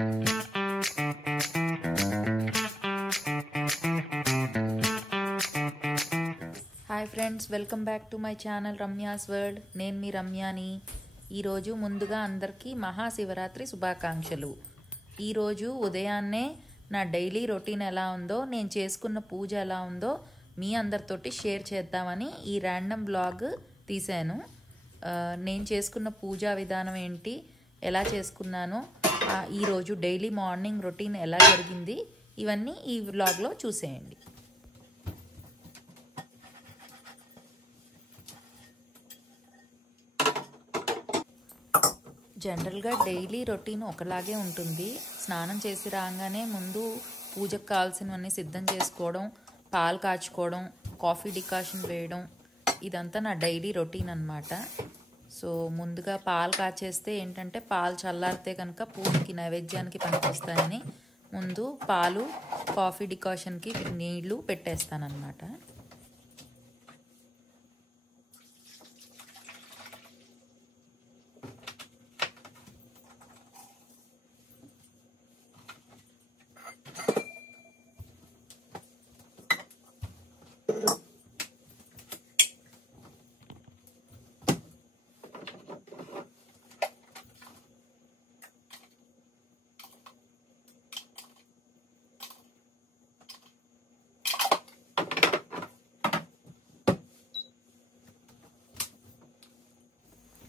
Hi friends, welcome back to my channel Ramya's world. నేను మీ రమ్యాని. ఈరోజు ముందుగా అందరికీ మహాశివరాత్రి శుభాకాంక్షలు. ఈరోజు ఉదయాన్నే నా డైలీ రొటీన్ ఎలా ఉందో, నేను చేసుకున్న పూజ ఎలా ఉందో మీ అందరితోటి షేర్ చేద్దామని ఈ ర్యాండమ్ బ్లాగ్ తీశాను. నేను చేసుకున్న పూజా విధానం ఏంటి, ఎలా చేసుకున్నానో, ఈరోజు డైలీ మార్నింగ్ రొటీన్ ఎలా జరిగింది, ఇవన్నీ ఈ వ్లాగ్లో చూసేయండి. జనరల్గా డైలీ రొటీన్ ఒకలాగే ఉంటుంది. స్నానం చేసి రాగానే ముందు పూజకు కావాల్సినవన్నీ సిద్ధం చేసుకోవడం, పాలు కాచుకోవడం, కాఫీ డికాషన్ వేయడం, ఇదంతా నా డైలీ రొటీన్ అన్నమాట. సో ముందుగా పాలు కాచేస్తే ఏంటంటే పాలు చల్లారితే కనుక పూజకి నైవేద్యానికి పనికొస్తాయని ముందు పాలు, కాఫీ డికాషన్కి నీళ్లు పెట్టేస్తానన్నమాట.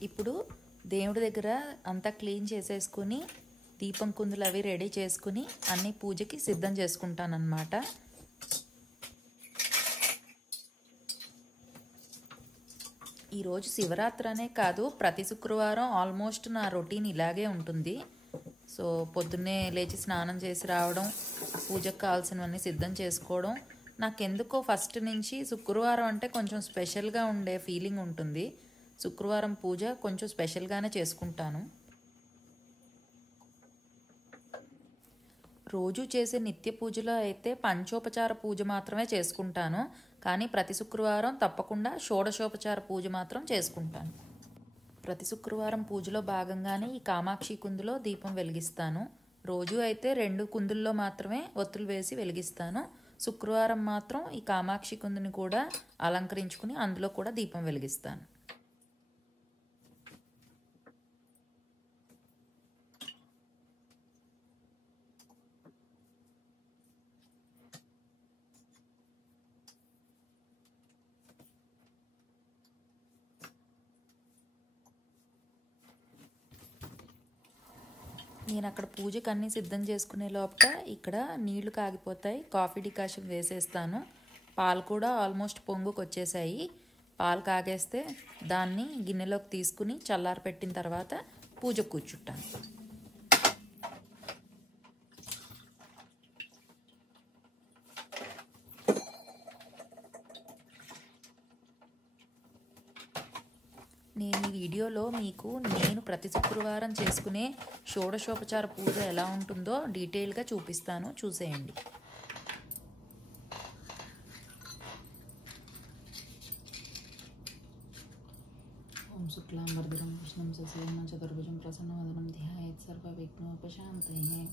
ఇప్పుడు దేవుడి దగ్గర అంతా క్లీన్ చేసేసుకుని దీపం కుందులు అవి రెడీ చేసుకుని అన్ని పూజకి సిద్ధం చేసుకుంటానన్నమాట. ఈరోజు శివరాత్రి అనే కాదు, ప్రతి శుక్రవారం ఆల్మోస్ట్ నా రొటీన్ ఇలాగే ఉంటుంది. సో పొద్దున్నే లేచి స్నానం చేసి రావడం, పూజకు కావాల్సినవన్నీ సిద్ధం చేసుకోవడం. నాకెందుకో ఫస్ట్ నుంచి శుక్రవారం అంటే కొంచెం స్పెషల్గా ఉండే ఫీలింగ్ ఉంటుంది. శుక్రవారం పూజ కొంచెం స్పెషల్గానే చేసుకుంటాను. రోజు చేసే నిత్య పూజలో అయితే పంచోపచార పూజ మాత్రమే చేసుకుంటాను. కానీ ప్రతి శుక్రవారం తప్పకుండా షోడశోపచార పూజ మాత్రం చేసుకుంటాను. ప్రతి శుక్రవారం పూజలో భాగంగానే ఈ కామాక్షి కుందులో దీపం వెలిగిస్తాను. రోజు అయితే 2 కుందుల్లో మాత్రమే ఒత్తులు వేసి వెలిగిస్తాను. శుక్రవారం మాత్రం ఈ కామాక్షి కుందుని కూడా అలంకరించుకుని అందులో కూడా దీపం వెలిగిస్తాను. నేను అక్కడ పూజకు అన్నీ సిద్ధం చేసుకునే లోపల ఇక్కడ నీళ్లు కాగిపోతాయి, కాఫీ డికాషన్ వేసేస్తాను. పాలు కూడా ఆల్మోస్ట్ పొంగుకు వచ్చేసాయి. పాలు కాగేస్తే దాన్ని గిన్నెలోకి తీసుకుని చల్లారి పెట్టిన తర్వాత పూజకు కూర్చుంటాను. నేను ఈ వీడియోలో మీకు నేను ప్రతి శుక్రవారం చేసుకునే షోడశోపచార పూజ ఎలా ఉంటుందో డీటెయిల్గా చూపిస్తాను, చూసేయండి. ఓం శుక్లాం వరదరం విష్ణుం శశివర్ణం చతుర్భుజం ప్రసన్నవదనం ధ్యాయేత్ సర్వవిఘ్నోపశాంతయే.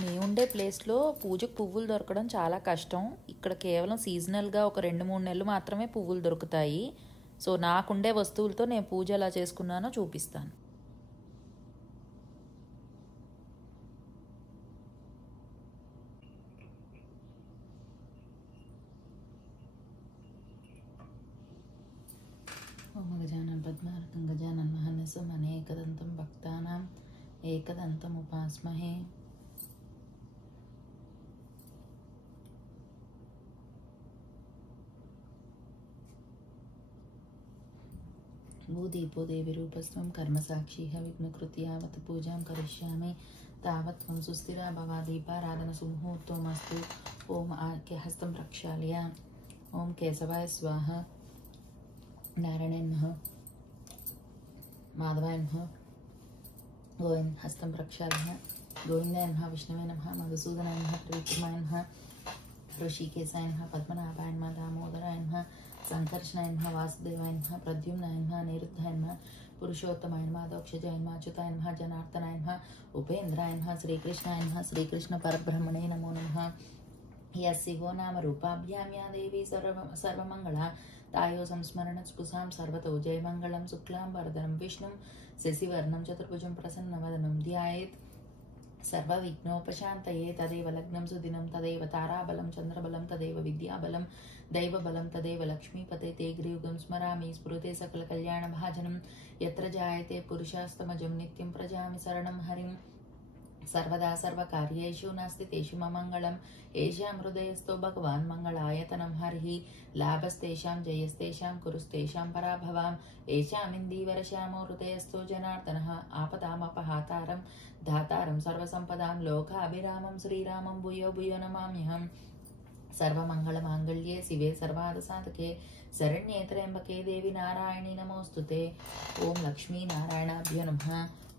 మేముండే ప్లేస్లో పూజకు పువ్వులు దొరకడం చాలా కష్టం. ఇక్కడ కేవలం సీజనల్గా ఒక 2-3 నెలలు మాత్రమే పువ్వులు దొరుకుతాయి. సో నాకుండే వస్తువులతో నేను పూజ ఎలా చేసుకున్నానో చూపిస్తాను. ఓం గజానన పద్మార్కం గజానన మహర్నిశం అనేకదంతం భక్తానాం ఏకదంతం ఉపాస్మహే. భూదీపో దేవి రూపస్వం కర్మసాక్షిః విఘ్నకృతి యావత్ పూజాం కరిష్యామి తావత్ త్వం సుస్థిరా భవ. దీపారాధన సుముహూర్తమస్తు. ఓం హస్తం ప్రక్షాళ్య. ఓం కేశవాయ స్వాహ. నారాయణాయ నమః. మాధవాయ నమః. గోవింద హస్తం ప్రక్షాళ్య. గోవిందాయ నమః. విష్ణవే నమః. మధుసూదనాయ నమః. త్రివిక్రమాయ నమః. ఋషికేశాయ నమః. పద్మనాభాయ నమః. దామోదరాయ నమః. సంకర్షణాయ నమః వాసుదేవాయ నమః ప్రద్యుమ్నాయ నమః అనిరుద్ధాయ నమః పురుషోత్తమాయ నమః దోక్షజాయ నమః అచ్యుతాయ నమః జనార్దనాయ నమః ఉపేంద్రాయ నమః శ్రీకృష్ణాయ నమః శ్రీకృష్ణ పరబ్రహ్మణే నమో నమః యస్సివో నామ రూపాభ్యాం యా దేవి సర్వమంగళ తాయో సంస్మరణ స్పుసాం సర్వతో జయమంగళం శుక్లాం వరదనం విష్ణుం శశివర్ణం చతుర్భుజం ప్రసన్నవదనం ధ్యాయేత్ సర్వవిఘ్నోపశాంతయే తదేవ లగ్నం సుదినం తదేవ తారాబలం చంద్రబలం తదేవ విద్యాబలం దైవబలం తదేవ లక్ష్మీపతే తే గ్రీయుగం స్మరామి స్ఫురతే సకల కళ్యాణ భాజనం యత్ర జాయతే పురుషాస్తమజం నిత్యం ప్రజామి శరణం హరిం సర్వదా సర్వకార్యేషు నాస్తి తేషు మమంగళం ఏషాం హృదయస్థో భగవాన్ మంగళాయతనం హరి లాభస్తేషాం జయస్తేషాం కురుస్తేషాం పరాభవాం ఏషామిందీవరశ్యామో హృదయస్థో జనార్దనః ఆపదామపహాతారం ధాతారం సర్వసంపదాం లోకాభిరామం శ్రీరామం భూయో భూయో నమామ్యహం సర్వమంగళమాంగళ్యే శివే సర్వార్థసాధకే శరణ్యే త్ర్యంబకే దేవి నారాయణి నమోస్తుతే ఓం లక్ష్మీ నారాయణాభ్యో నమః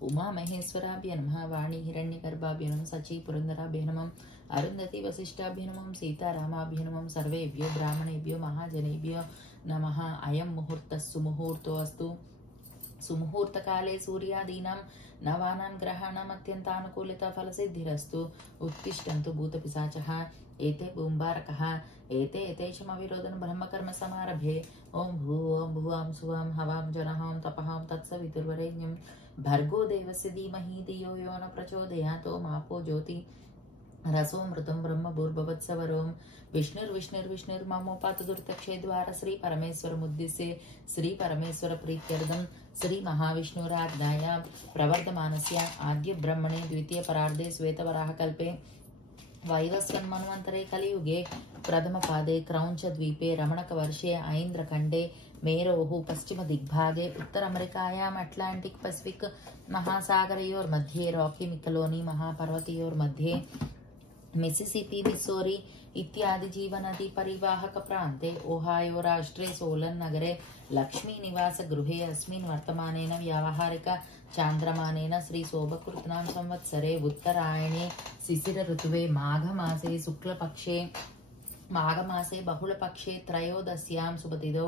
ఉమామహేశ్వరాభ్య నమః వాణి హిరణ్యగర్భాభ్య నమః సచీ పురంధరాభ్య నమః అరుంధతి వశిష్టాభ్య నమః సీతారామాభ్య నమః సర్వేభ్యో బ్రాహ్మణేభ్యో మహాజనేభ్యో నమః అయం ముహూర్తః సుముహూర్తో అస్తు సుముహూర్తకాలే సూర్యాదీనాం నవానాం గ్రహాణాం అత్యంతానుకూలిత ఫలసిద్ధిరస్తు ఉత్తిష్టంతు భూతపిశాచః ఏతే బుంబారకః ఏతే ఏతేషమవిరోధన బ్రహ్మకర్మ సమారభే ఓం భువాం సువాం హవాం జనహాం తపహాం తత్సవితుర్వరేణ్యం భర్గో దేవస్య ధీమహి ధియో యో న ప్రచోదయాత్ ఓం ఆపో జ్యోతి రసోమృతం బ్రహ్మ భూర్భవత్సవరోం విష్ణుర్విష్ణుర్విష్ణుర్మమోపాత దుర్తక్షే ద్వార శ్రీ పరమేశ్వరముద్దిశ్యే శ్రీ పరమేశ్వర ప్రీత్యర్థం శ్రీ మహావిష్ణురాజ్ఞాయ ప్రవర్ధమానస్య ఆద్య బ్రహ్మణే ద్వితీయ పరార్ధే శ్వేతవరాహకల్పే వైవస్వన్మన్వంతరే కలియుగే ప్రథమపాదే క్రౌంచద్వీపే రమణకవర్షే ఐంద్రఖण्डे मेरोः पश्चिमदिग्भागे उत्तर अमेरिकायाम् अट्लांटिक पैसिफिक महासागरयोर्मध्ये रॉकी मिकलोनी महापर्वतयोर्मध्ये मिसिसिपी मिस्सौरी इत्यादि जीवनदी परिवाहक प्रान्ते ओहायो राष्ट्रे सोलन नगरे लक्ष्मी निवास गृहे अस्मिन् वर्तमानेन व्यावहारिक चान्द्रमानेन श्री शोभकृतनाम संवत्सरे उत्तरायणे शिशिर ऋतुवे माघमासे शुक्लपक्षे माघमासे बहुलपक्षे त्रयोदश्यां सुबतिदो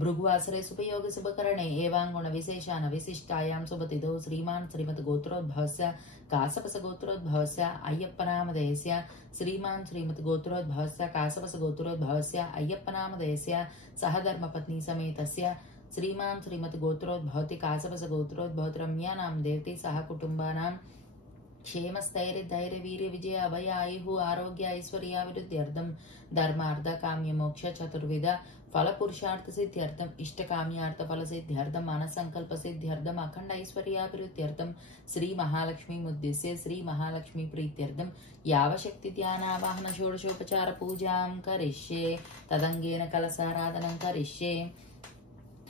भृगुवासरे सुपयोग शुभकरणे एवांगुण विशेषान विशिष्टायां सुबतिदो श्रीमान श्रीमद् गोत्रोद्भवस्य कासपस गोत्रोद्भवस्य अय्यप्पनामधेयस्य श्रीमान श्रीमद् गोत्रोद्भवस्य कासपस गोत्रोद्भवस्य अय्यप्पनामधेयस्य सहधर्मपत्नी समेतस्य श्रीमान श्रीमद् गोत्रोद्भवति कासपस गोत्रोद्भवति रम्यानां देवति सह कुटुम्बानां क्षेमस्थैर्य धैर्य वीर्य विजय अभय आयु आरोग्य ऐश्वर्याभिवृद्ध्यर्थं धर्मार्थ काम्य मोक्ष चतुर्विध फल पुरुषार्थ सिद्ध्यर्थम इष्ट काम्यार्थ फल सिद्ध्यर्थम मानस संकल्प सिद्ध्यर्थम अखंड ऐश्वर्याभिवृद्ध्यर्थम श्री महालक्ष्मी मुद्दिश्य श्री महालक्ष्मी प्रीत्यर्थम यावशक्ति ध्यानावाहन षोडशोपचार पूजां करिष्ये तदंगेन कलसाराधनं करिष्ये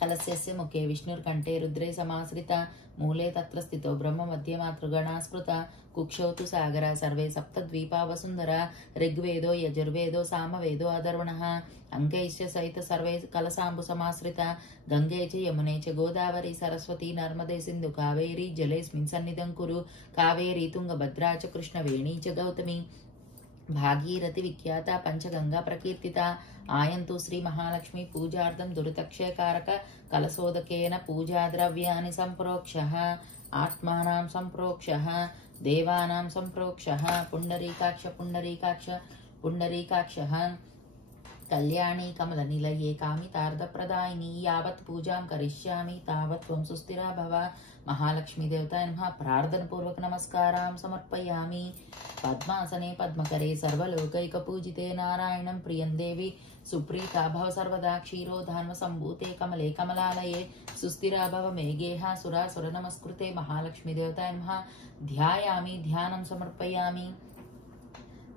कलशस्य मुखे विष्णुर्कण्ठे रुद्रे समाश्रिता मूले तत्र स्थितो ब्रह्म मध्ये मातृगणा स्मृता कुक्षौ तु सागरा सर्वे सप्तद्वीपा वसुन्धरा ऋग्वेदो यजुर्वेदो सामवेदो अधर्वणः अंगैश्च सहित सर्वे कलसाम्बु समाश्रिता गंगे च यमुने च गोदावरी सरस्वती नर्मदे सिन्धु कावेरी जलेऽस्मिन् सन्निधं कुरु कावेरी तुंगभद्रा च कृष्णवेणी च गौतमी भागीरथी विख्याता पंचगंगा प्रकीर्तिता आयन्तु श्री महालक्ष्मी पूजार्थं दुरितक्षयकारक कलशोदकेन पूजा द्रव्याणि संप्रोक्षः आत्मानां संप्रोक्षः देवानां संप्रोक्षः पुंडरीकाक्ष पुंडरीकाक्ष पुंडरीकाक्षः कल्याणी कमलनिलये कामितार्थप्रदायिनी यावत् पूजां करिष्यामि तावत् त्वं सुस्थिरा भव महालक्ष्मी देवताय नमः प्रार्थना पूर्वक नमस्कारां समर्पयामि पद्मासने पद्मकरे सर्वलोकैकपूजिते नारायणं प्रियं देवी सुप्रीता भव सर्वदा क्षीरोधान्व सम्भूते कमले कमलालये सुस्थिरा भव मेघेहा सुरासुर नमस्कृते महालक्ष्मी देवताय नमः ध्यायामि ध्यानं समर्पयामि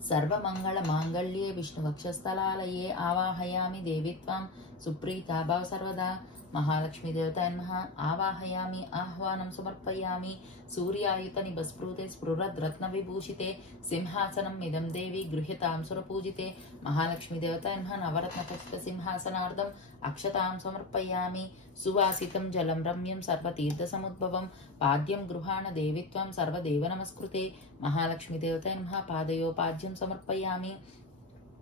सर्वमंगल मांगल्ये विष्णुवक्षस्थलालये आवाहयामि देवी त्वां सुप्रीता भव सर्वदा महालक्ष्मी देवताय नमः आवाहयामि आह्वानं समर्पयामि सूर्यायुत निभस्फुटे स्फुरद् रत्न विभूषिते सिंहासनम् इदं देवी गृह्यतां सुरपूजिते महालक्ष्मी देवताय नमः नवरत्न खचित सिंहासनार्धम् अक्षतां समर्पयामि सुवासितं जलं रम्यं सर्वतीर्थ समुद्भवं पाद्यं गृहाण देवी त्वं सर्वदेव नमस्कृते महालक्ष्मी देवताय नमः पादयोपाद्यं समर्पयामि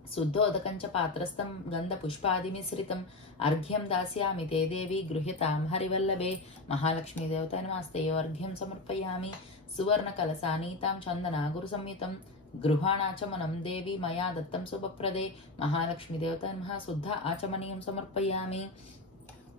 शुद्धोदकञ्च पात्रस्थं गन्धपुष्पादिमिश्रितम् अर्घ्यं दास्यामि ते देवी गृह्यतां हरिवल्लभे। महालक्ष्मी देवताय नमस्ते अर्घ्यं समर्पयामि। सुवर्णकलशानीतां चन्दनागुरुसंयुतं गृहाणाचमनं देवी मया दत्तं शुभप्रदे। महालक्ष्मी देवताय नमः शुद्ध आचमनीयं समर्पयामि।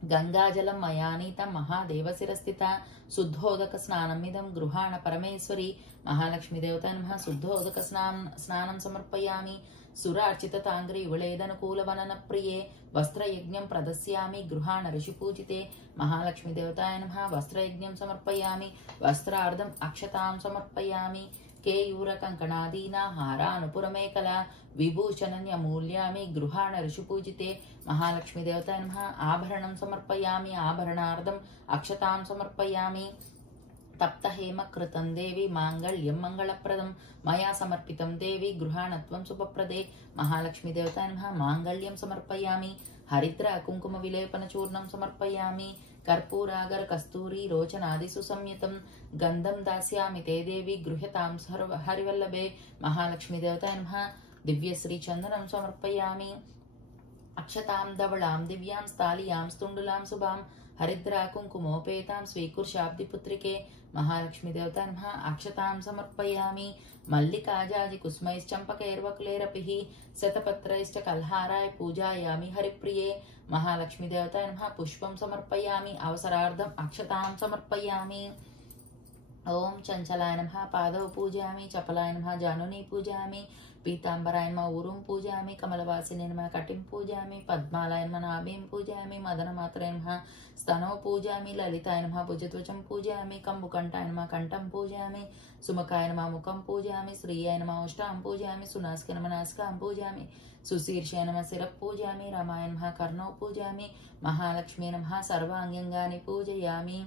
गंगाजलं मया नीतं महादेवशिरस्थिता शुद्धोदक स्नानमिदं गृहाण परमेश्वरी। महालक्ष्मी देवताय नमः शुद्धोदक स्नानं समर्पयामि। सुरार्चिततांग्री विलेदनुकूलवनन प्रिये वस्त्रयज्ञं प्रदस्यामि गृहाण ऋषिपूजिते। महालक्ष्मी देवताय नमः वस्त्रयज्ञं समर्पयामि। वस्त्रार्धम् अक्षतां समर्पयामि। केयूरकङ्कणादीना हारानुपुरमेकला विभूषणन्यमूल्यामि गृहाण ऋषिपूजिते। महालक्ष्मी देवताय नमः आभरणं समर्पयामि। आभरणार्धम् अक्षतां समर्पयामि। तप्तहेम कृतं देवी मांगल्यं मंगलप्रदं मया समर्पितं देवी गृहाणत्वं शुभप्रदे। महालक्ष्मी देवताय नमः मांगल्यं समर्पयामि। हरिद्रा कुंकुम विलेपन चूर्णं समर्पयामि। कर्पूरागर कस्तूरी रोचनादि सुसंयुतं गंधं दास्यामि ते देवी गृह्यतां हरिवल्लभे। महालक्ष्मी देवताय नमः दिव्य श्री चंदनं समर्पयामि। अक्षतां धवलां दिव्यां स्थालियां स्तुण्डुलां शुभां हरिद्रा कुंकुमोपेतां स्वीकुर्षाब्दिपुत्रिके। महालक्ष्मी देवताय नमः अक्षतां समर्पयामि। मल्लिकाजाजि कुसुमैश्चम्पकैर्वक्लैरपिः शतपत्रैश्च कल्हाराय पूजायामि हरिप्रिये। महालक्ष्मी देवताय नमः पुष्पं समर्पयामि। अवसरार्धम् अक्षतां समर्पयामि। ओम चंचलाय नमः पादौ पूजयामि। चपलाय नमः जानुनी पूजयामि। पीतांबराय नमः ऊरुं पूजयामि। कमलवासिने नमः कटिं पूजयामि। पद्मालाय नमः नाभिं पूजयामि। मदनमातरे नमः स्तनौ पूजयामि। ललिताय नमः भुजध्वजं पूजयामि। कम्बुकण्ठाय नमः कण्ठं पूजयामि। सुमुखाय नमः मुखं पूजयामि। श्रियाय नमः ओष्ठां पूजयामि। सुनासिकाय नमः नासिकां पूजयामि। सुशीर्षाय नमः शिरः पूजयामि। रामाय नमः कर्णौ पूजयामि। महालक्ष्मी नमः सर्वाङ्गानि पूजयामि।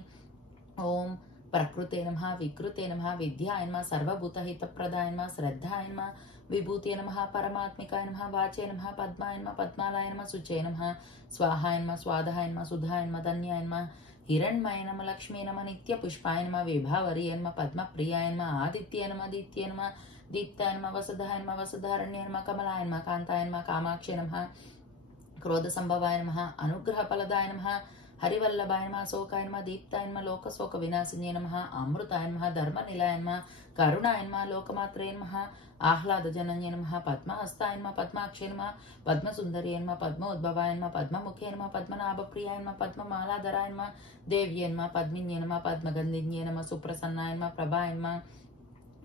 ओम प्रकृते नमः विकृते नमः विद्याय नमः सर्वभूतहितप्रदाय नमः श्रद्धाय नमः विभूते नमः परमात्मिकाय नमः वाचे नमः पद्माय नमः पद्मालय नमः शुचे नमः स्वाहाय नमः स्वाधाय नमः सुधाय नमः धन्याय नमः हिरण्मय नमः लक्ष्मी नमः नित्यपुष्पाय नमः विभावर्य नमः पद्मप्रियाय नमः आदित्य नमः दित्य नमः दीप्ताय नमः वसुधाय नमः वसुधारण्य नमः कमलाय नमः कांताय नमः कामाक्षय नमः क्रोधसंभवाय नमः अनुग्रहफलदाय नमः हरिवल्लभाय नमः शोकाय नमः दीप्ताय नमः लोकशोक विनाशिन्ये नमः अमृताय नमः धर्मनिलयाय नमः करुणाय नमः लोकमात्रे नमः आह्लादजनन्ये नमः पद्महस्ताय नमः पद्माक्षय नमः पद्मसुन्दर्ये नमः पद्मोद्भवाय नमः पद्ममुखे नमः पद्मनाभप्रियाय नमः पद्ममालाधराय नमः देव्ये नमः पद्मिन्ये नमः पद्मगन्धिन्ये नमः सुप्रसन्नाय नमः प्रभाय नमः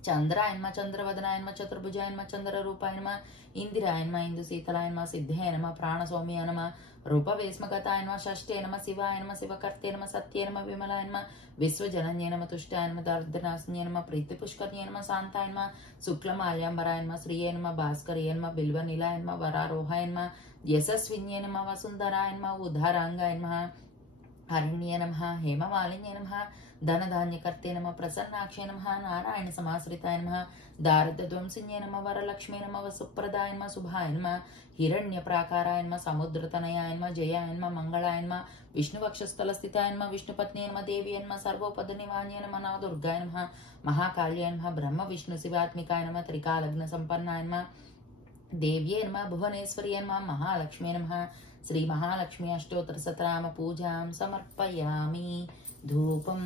चंद्राय नमः चंद्रवदनाय नमः चतुर्भुजाय नमः चंद्ररूपाय नमः इंदिराय नमः इंदुशीतलाय नमः सिद्धे नमः प्राणसौम्याय नमः रूपवेश्मगताय नमः षष्ठे नमः शिवाय नमः शिवकर्ते नमः सत्ये नमः विमलाय नमः विश्वजनन्ये नमः तुष्टाय नमः दर्दनाशिन्ये नमः प्रीतिपुष्कर्ये नमः शान्ताय नमः शुक्लमाल्याम्बराय नमः श्रिये नमः भास्कर्ये नमः बिल्वनिलाय नमः वरारोहाय नमः यशस्विन्ये नमः वसुन्धराय नमः उद्धारांगाय नमः हरिण्ये नमः हेममालिन्ये नमः धनधान्यकर्ते नमः प्रसन्नाक्षे नमः नारायण समाश्रिताय नमः दारिद्र्यध्वंसिन्ये नमः वरलक्ष्मी नमः वसुप्रदाय नमः शुभाय नमः हिरण्यप्राकाराय नमः समुद्रतनयाय नमः जयाय नमः मंगलाय नमः विष्णुवक्षस्थलस्थिताय नमः विष्णुपत्न्ये नमः देव्ये नमः सर्वोपदनिवान्ये नमः नवदुर्गाय नमः महाकाल्याय नमः ब्रह्म विष्णु शिवात्मिकाय नमः त्रिकालग्न संपन्नाय नमः देव्ये नमः भुवनेश्वर्ये नमः महालक्ष्मी नमः श्री महालक्ष्मी अष्टोत्तर शतनाम पूजां समर्पयामि। धूपम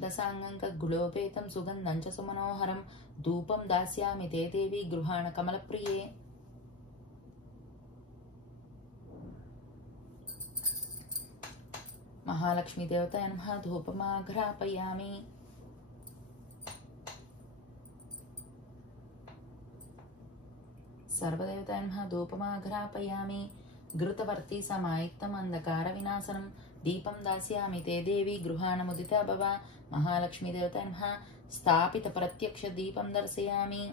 दशांगंकगुलोपेतं सुगंधं च सुमनोहरं धूपं दास्यामि ते देवी गृहाण कमलप्रिये। महालक्ष्मी देवताय नमः धूपमाघ्रापयामि। सर्वदेवताय नमः धूपमाघ्रापयामि। घृतवर्ती समायुक्तम् अंधकार विनाशनं दीपं दास्यामि ते देवी गृहाणमुदिता भव। महालक्ष्मी देवताय नमः स्थापित प्रत्यक्ष दीपं दर्शयामि।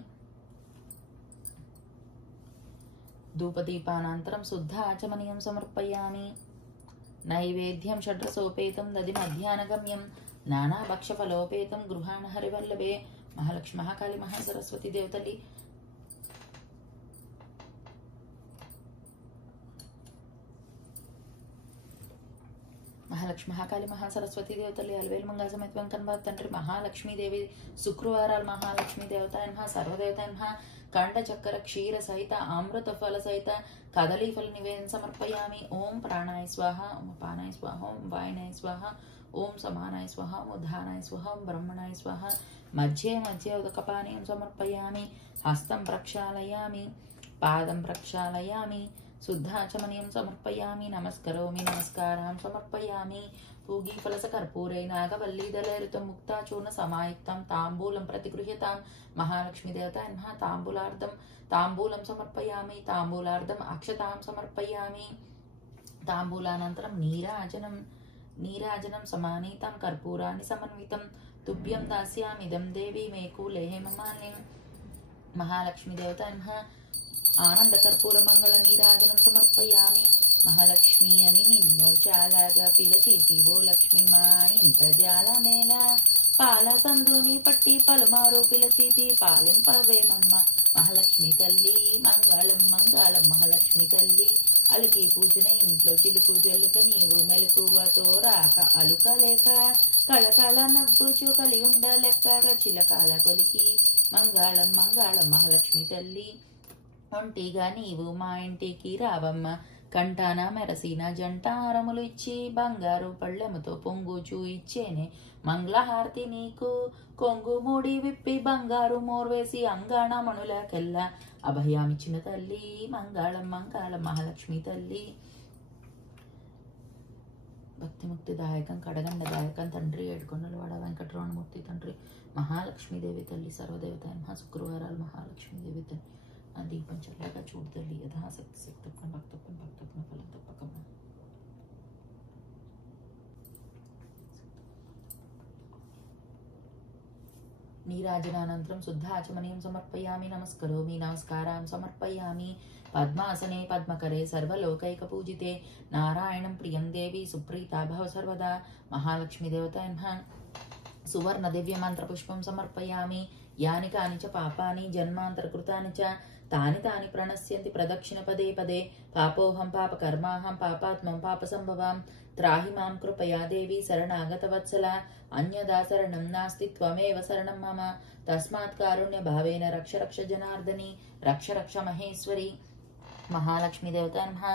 धूपदीपानन्तरं शुद्ध आचमनीयं समर्पयामि। नैवेद्यं षड्रसोपेतं दधिमध्याह्नगम्यं नानाभक्षफलोपेतं गृहाण हरिवल्लभे। महालक्ष्मी महाकाली महासरस्वती देवतली మహాలక్ష్మి మహాకాళి మహాసరస్వతి దేవతల్లి అలవేలు మంగా సమేత వెంకన్నబాబు తండ్రి మహాలక్ష్మీదేవి శుక్రవారాలు మహాలక్ష్మీ దేవత నమః సర్వదేవత నమః కండ చక్కెర క్షీర సహిత అమృత ఫల సహిత కదలీ ఫల నివేదన సమర్పయామి. ఓం ప్రాణాయ స్వాహ, ఓం అపానాయ స్వాహ, ఓం వాయనాయ స్వాహ, ఓం సమానాయ స్వాహ, ఓం ఉద్ధానాయ స్వాహ, ఓం బ్రహ్మణాయ స్వాహ. మధ్యే మధ్యే ఉదకపానీయం సమర్పయామి. హస్తం ప్రక్షాళయామి, పాదం ప్రక్షాళయామి, శుద్ధాచమనీయం సమర్పయామి. నమస్కరోమి, నమస్కారం సమర్పయామి. పూగీఫలసకర్పూరే నాగవల్లీదళరితం ముక్తాచూర్ణ సమాయుక్తం తాంబూలం ప్రతిగృహ్యతాం. మహాలక్ష్మీ దేవతాయ నమః తాంబూలం సమర్పయామి. తాంబూలార్థం అక్షతాం సమర్పయామి. తాంబూలానంతరం నీరాజనం సమానీతం కర్పూరాన్ని సమన్వితం. తుభ్యం దాస్యామిదం దేవి మేకూలే మమాల్యం. మహాలక్ష్మీ దేవతాయ నమః ఆనంద కర్పూర మంగళ నీరాజనం సమర్పయామి. మహాలక్ష్మి అని నిన్ను చాలాగా పిలచితివో లక్ష్మి మా ఇంట జాలమేళ పాల సందుని పట్టి పలుమారు పిలచితి పాలెంపవేమమ్మ. మహాలక్ష్మి తల్లి మంగళం మంగళం మహాలక్ష్మి తల్లి. అలికి పూజన ఇంట్లో చిలుకు జల్లుక నీవు మెలకువతో రాక అలుకలేక కళకళ నవ్వుచు కలి ఉండలెక్కగా చిలకాల కొలికి మంగళం మంగళం మహాలక్ష్మి తల్లి. ఒంటిగా నీవు మా ఇంటికి రావమ్మ. కంటాన మెరసిన జంటారములు ఇచ్చి బంగారు పళ్ళెముతో పొంగుచూ ఇచ్చేనే మంగళహారతి నీకు. కొంగు మూడి విప్పి బంగారు మోర్వేసి అంగాణమణులకెల్లా అభయామిచ్చిన తల్లి మంగళం మంగళం మహాలక్ష్మి తల్లి. భక్తిముక్తి దాయకం కడగండ దాయకం తండ్రి ఏడుకొండల వాడ వెంకటరమణమూర్తి తండ్రి మహాలక్ష్మీదేవి తల్లి సర్వదేవత నమః. శుక్రవారాలు మహాలక్ష్మీదేవి తల్లి. ఆ దీపం చల్లగా చూడు తల్లి. యథాశక్తి శక్తప్పని భక్తప్పని భక్తప్పని ఫలం తప్పకమ్మ. నీరాజనానంతరం శుద్ధాచమనీయం సమర్పయామి. నమస్కరోమి, నమస్కారం సమర్పయామి. పద్మాసనే పద్మకరే సర్వలోకైక పూజితే నారాయణం ప్రియం దేవి సుప్రీతా భవ సర్వదా. మహాలక్ష్మీ దేవతాయ నమః. సువర్ణ దివ్య మంత్ర పుష్పం సమర్పయామి. యాని కాని చ పాపాని జన్మాంతరకృతాని చ తాని తాని ప్రణశ్యంతి ప్రదక్షిణ పదే పదే. పాపోహం పాపకర్మాహం పాపాత్మం పాపసంభవాం. త్రాహి మాం కృపయా దేవి శరణాగత వత్సల. అన్యదా శరణం నాస్తి త్వమేవ శరణం మమ. తస్మాత్ కారుణ్య భావేన రక్ష రక్ష జనార్దని రక్ష రక్ష మహేశ్వరి. మహాలక్ష్మీ దేవతాయ నమః.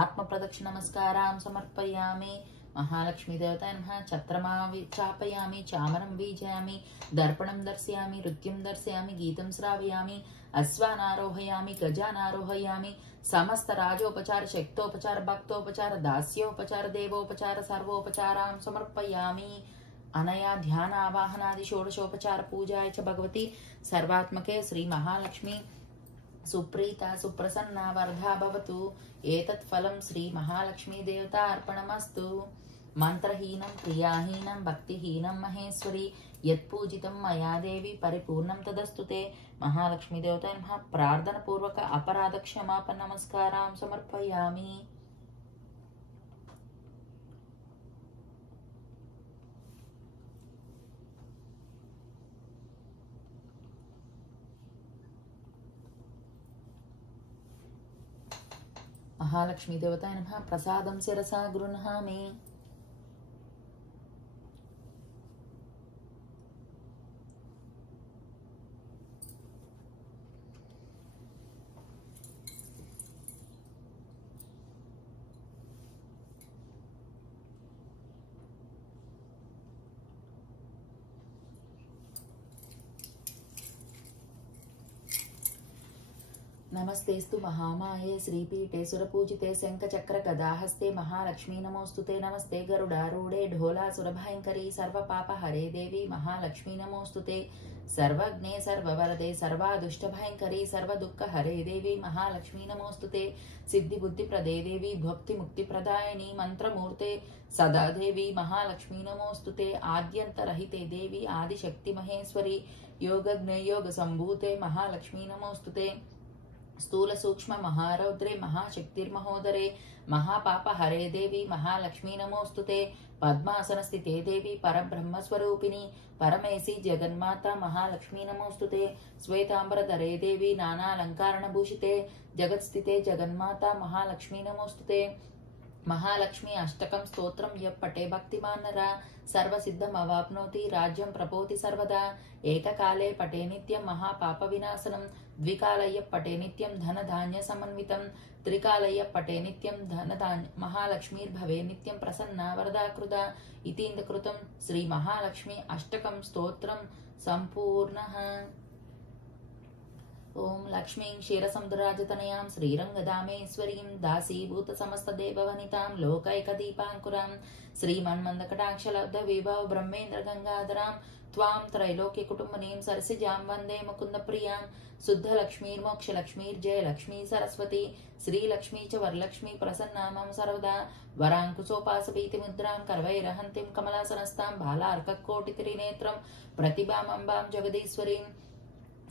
ఆత్మ ప్రదక్షిణ నమస్కారం సమర్పయామి. మహాలక్ష్మీ దేవతాయ నమః. ఛత్రమా చాపయామి, చామరం వీజయామి, దర్పణం దర్శయామి, నృత్యం దర్శయామి, గీతం శ్రావయామి, అశ్వానారోహయామి, గజానారోహయామి. సమస్త రాజోపచార శక్తోపచార భక్తోపచార దాస్యోపచార దేవోపచార సర్వోపచారం సమర్పయామి. అనయా ధ్యాన ఆవాహనాది షోడశోపచార పూజాయ చ భగవతి సర్వాత్మకే శ్రీ మహాలక్ష్మి సుప్రీత సుప్రసన్నా వరదా భవతు. ఏతత్ ఫలం శ్రీ మహాలక్ష్మీ దేవతా అర్పణమస్తు. మంత్రహీనం క్రియాహీనం భక్తిహీనం మహేశ్వరి. యత్పూజితం మయా దేవి పరిపూర్ణం తదస్తుతే. మహాలక్ష్మీ దేవతాయ నమః. ప్రార్థన పూర్వక అపరాధ క్షమాపణ నమస్కారం సమర్పయామి. మహాలక్ష్మీ దేవతాయ నమః. ప్రసాదం శిరసా గృహ్ణామి. నమస్తేస్తు మహామాయే శ్రీపీఠే సురపూజితే శంఖచక్ర గదాహస్తే మహాలక్ష్మీ నమోస్తుతే. నమస్తే గరుడారూఢే ఢోలాసురభయంకరీ సర్వపాపహరే దేవి మహాలక్ష్మీ నమోస్తుతే. సర్వజ్ఞే సర్వవరదే సర్వాదుష్టభయంకరీ సర్వదుఃఖహరే దేవి మహాలక్ష్మీ నమోస్తుతే. సిద్ధిబుద్ధిప్రదే దేవి భక్తిముక్తిప్రదాయిని మంత్రమూర్తే సదా దేవి మహాలక్ష్మీ నమోస్తుతే. ఆద్యంతరహితే దేవి ఆదిశక్తి మహేశ్వరి యోగజ్ఞే యోగ సంభూతే మహాలక్ష్మీ నమోస్తుతే. స్థూల సూక్ష్మ మహారౌద్రే మహాశక్తిర్మహోదరే మహాపాపహరే దేవి మహాలక్ష్మీ నమోస్తుతే. పద్మాసన స్థితే దేవి పరబ్రహ్మస్వరూపిణి పరమేసి జగన్మాత మహాలక్ష్మీ నమోస్తుతే. శ్వేతాంబరధరే దేవి నానాలంకారణ భూషితే జగత్స్థితే జగన్మాత మహాలక్ష్మీ నమోస్తుతే. महालक्ष्मी अष्टकं स्तोत्रं यः पठे भक्तिमान् नरः सर्वसिद्धम् अवाप्नोति राज्यं प्रपोति सर्वदा। एककाले पठे नित्यं महापापविनाशनं द्विकाले यः पठे नित्यं धनधान्यसमन्वितं त्रिकाले यः पठे नित्यं धनधान्य महालक्ष्मीर्भवे नित्यं प्रसन्ना वरदा कृदा इति कृतं श्रीमहालक्ष्मी अष्टकं स्तोत्रं सम्पूर्णः। ओम लक्ष्मीं क्षीरसमुद्रराजतनयां श्रीरंगधामेश्वरीं दासीभूतसमस्तदेववनितां लोकैकदीपाङ्कुरां श्रीमन्मन्दकटाक्षलब्धविभव ब्रह्मेन्द्रगङ्गाधरां त्वां त्रैलोक्यकुटुम्बनीं सरसिजां वन्दे मुकुन्दप्रियां शुद्धलक्ष्मीर्मोक्षलक्ष्मीर्जयलक्ष्मी सरस्वती श्रीलक्ष्मी च वरलक्ष्मी प्रसन्ना मम सर्वदा। वराङ्कुशोपासभीतिमुद्रां करवैरहन्तीं कमलासनस्तां बालार्ककोटित्रिनेत्रं प्रतिभामम्बां जगदीश्वरीं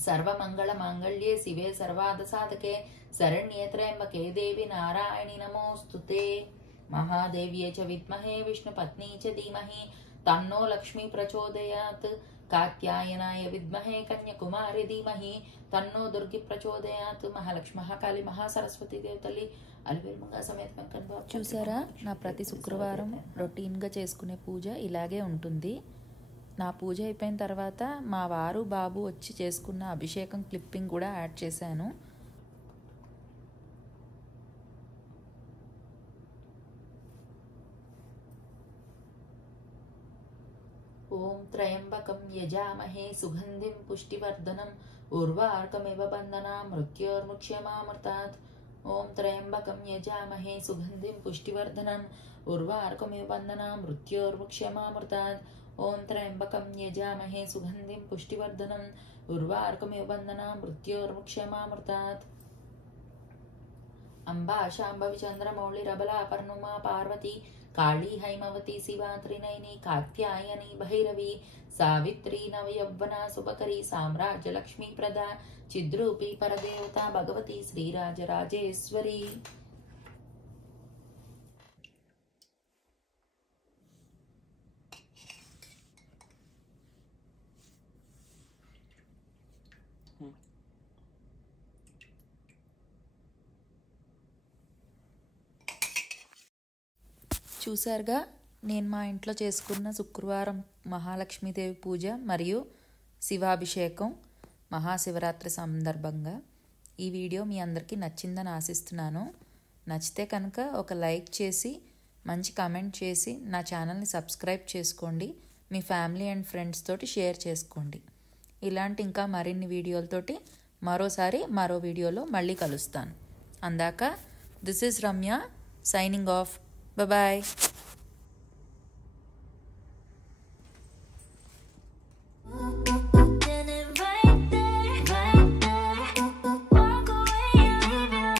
सर्वमंगलमांगल्ये शिवे सर्वार्थसाधके शरण्ये त्र्यंबके देवी नारायणि नमोस्तुते। महादेव्ये च विद्महे विष्णुपत्नी च धीमहि तन्नो लक्ष्मी प्रचोदयात्। कात्यायनाय विद्महे कन्याकुमारी धीमहि तन्नो दुर्गी प्रचोदयात्। महालक्ष्मी महाकाली महासरस्वती देवतल्లి అలివేలుమంగ సమేత వెంకన్న చూసారా, నా ప్రతి శుక్రవారం రొటీన్గా చేసుకునే పూజ ఇలాగే ఉంటుంది. నా పూజ అయిపోయిన తర్వాత మా వారు బాబు వచ్చి చేసుకున్న అభిషేకం క్లిప్పింగ్ కూడా యాడ్ చేశాను. ఓం త్రయంబకం యజామహే సుగంధిం పుష్టివర్ధనం ఉర్వార్కమివ బంధనా మృత్యోర్ముక్ష్యమామృతాత్. ఓం త్రయంబకం యజామహే సుగంధిం పుష్టివర్ధనం ఉర్వార్కమివ బంధనా మృత్యోర్ముక్ష్యమామృతాత్. ఓం త్రయంబకం యజామహే సుగంధిం పుష్టివర్ధనం ఉర్వార్కమివ బంధనా మృత్యోర్ముక్ష్యమామృతాత్. అంబా శాంభవి చంద్రమౌళిరబలా పర్ణుమా పార్వతి కాళీ హైమవతి శివా త్రినయని కాత్యాయని భైరవి సావిత్రి నవయౌవనా శుభకరి సామ్రాజ్య లక్ష్మీ ప్రదా చిద్రూపి పరదేవత భగవతి శ్రీరాజరాజేశ్వరి. చూసారుగా, నేను మా ఇంట్లో చేసుకున్న శుక్రవారం మహాలక్ష్మీదేవి పూజ మరియు శివాభిషేకం మహాశివరాత్రి సందర్భంగా. ఈ వీడియో మీ అందరికీ నచ్చిందని ఆశిస్తున్నాను. నచ్చితే కనుక ఒక లైక్ చేసి మంచి కామెంట్ చేసి నా ఛానల్ని సబ్స్క్రైబ్ చేసుకోండి. మీ ఫ్యామిలీ అండ్ ఫ్రెండ్స్ తోటి షేర్ చేసుకోండి. ఇలాంటి ఇంకా మరిన్ని వీడియోలతోటి మరోసారి మరో వీడియోలో మళ్ళీ కలుస్తాను. అందాక this is Ramya signing off. Bye-bye.